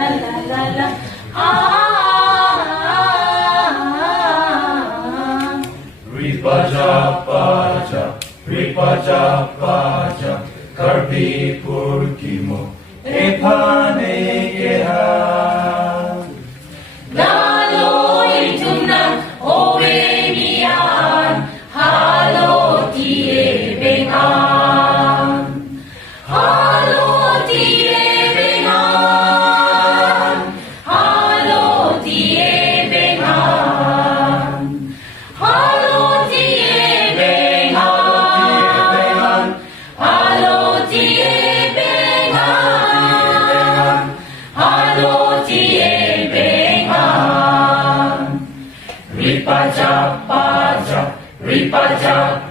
La la la la. Ripaja, ripaja, karpi purkimo, epane keha. Dalo intunang owe mian, halo tie bengan, halo tie bengan, halo tie bengan, halo tie bengan, halo tie bengan, halo tie bengan. Ripaja,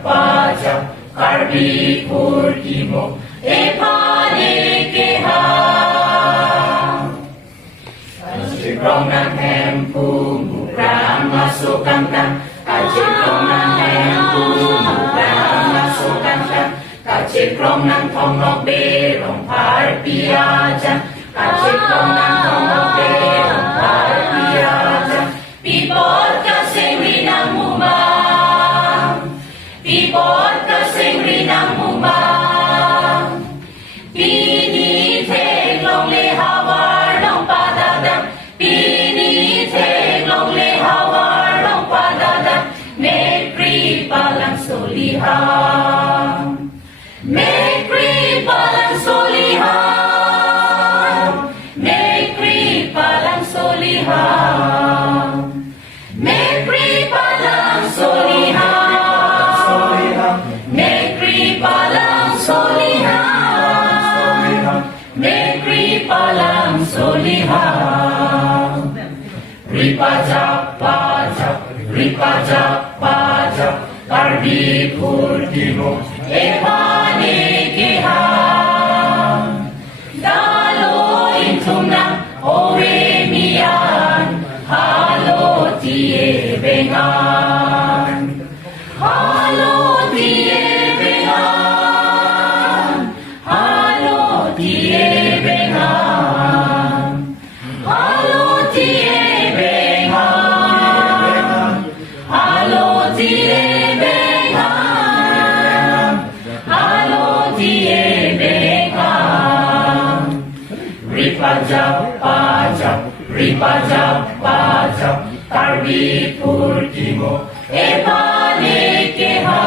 karbi purkimo, epane keha. Kajikrong ng hempu, mukrang masukan ka. Kajikrong ng hempu, mukrang masukan ka. Kajikrong ng tongok berong parpiaja. Kajikrong ng tongok berong parpiaja. Pipot kasing rinang mumang, pipot kasing rinang mumang. Piniteg long lehawar long padadang, piniteg long lehawar long padadang. Mekri palang solihang, mekri palang solihang, mekri palang solihang. Mekri palang solihang, mekri palang solihang, mekri palang solihang. Ripaja, karbi purkimo, epane keha. Dalo intunang owe mian, halo tie bengan, halo tie bengan, halo tie bengan, halo tie bengan, halo tie bengan, halo tie bengan. Ripaja, karbi purkimo, epane keha.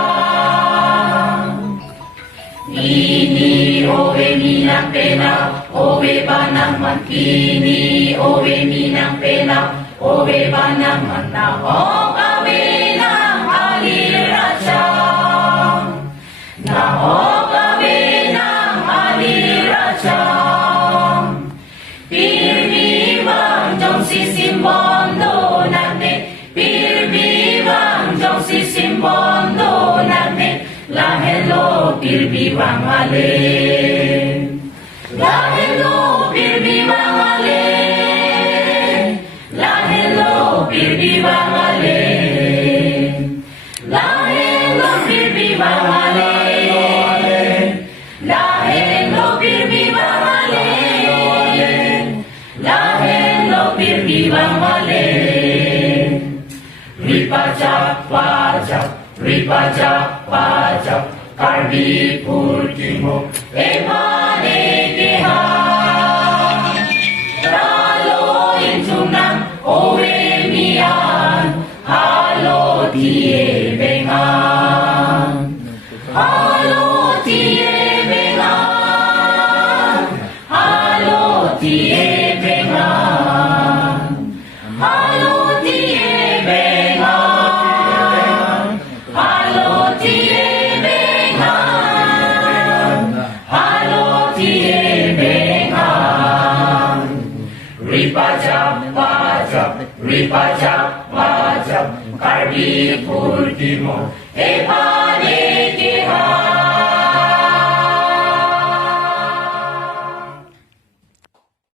Ini owe minang pena, owe banang mankini, owe minang pena, owe banang mana awe nang aliraja, na awe nang aliraja. Pirmiwang jong sisimbondo natin, pirmiwang jong sisimbondo natin. La hello pirmiwang ale, la hello pirmiwang ale, la hello pirmiwang ale, la hello pirmiwang ale, la hello pirmiwang ale. Lahir lo pirdiwang wale. Ripaja, karbi purkimo, epane keha. Dalo intunang owe mian, halo tie bengan, halo tie bengan, halo tie bengan, halo tie bengan, halo tie bengan, halo tie bengan. Ripaja, karbi purkimo, epane keha.